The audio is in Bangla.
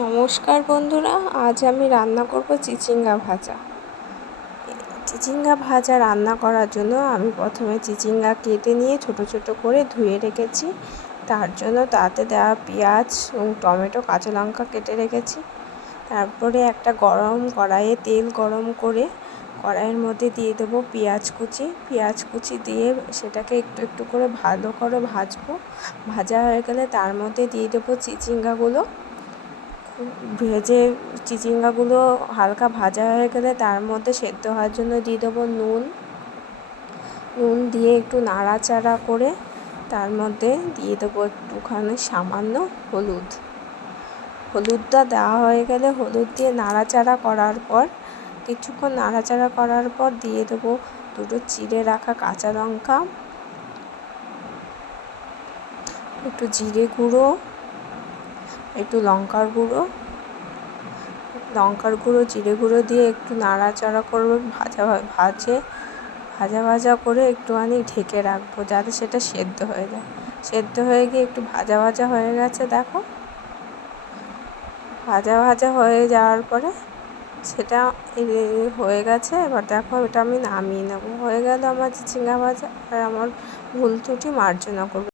নমস্কার বন্ধুরা, আজ আমি রান্না করব চিচিঙ্গা ভাজা। চিচিঙ্গা ভাজা রান্না করার জন্য আমি প্রথমে চিচিঙ্গা কেটে নিয়ে ছোট ছোট করে ধুয়ে রেখেছি। তার জন্য তাতে দেওয়া পেঁয়াজ এবং টমেটো কাঁচা লঙ্কা কেটে রেখেছি। তারপরে একটা কড়াইয়ে তেল গরম করে কড়াইয়ের মধ্যে দিয়ে দেবো পেঁয়াজ কুচি দিয়ে সেটাকে একটু একটু করে ভালো করে ভাজবো। ভাজা হয়ে গেলে তার মধ্যে দিয়ে দেবো চিচিঙ্গাগুলো। ভেজে চিচিঙ্গাগুলো হালকা ভাজা হয়ে গেলে তার মধ্যে সেদ্ধ হওয়ার জন্য দিয়ে দেবো নুন দিয়ে একটু নাড়াচাড়া করে তার মধ্যে দিয়ে দেবো একটুখানি সামান্য হলুদটা দেওয়া হয়ে গেলে হলুদ দিয়ে নাড়াচাড়া করার পর কিছুক্ষণ নাড়াচাড়া করার পর দিয়ে দেবো দুটো চিড়ে রাখা কাঁচা লঙ্কা, একটু জিরে গুঁড়ো, একটু লঙ্কার গুঁড়ো জিরে গুঁড়ো দিয়ে একটু নাড়াচাড়া করবো। ভাজা করে একটুখানি ঢেকে রাখবো যাতে সেটা সেদ্ধ হয়ে যায়। সেদ্ধ হয়ে গিয়ে একটু ভাজা হয়ে গেছে, দেখো ভাজা হয়ে যাওয়ার পরে সেটা হয়ে গেছে। এবার দেখো এটা আমি নামিয়ে নেবো। হয়ে গেল আমার চিচিঙ্গা ভাজা। আর আমার ভুল ত্রুটি মার্জনা করবে।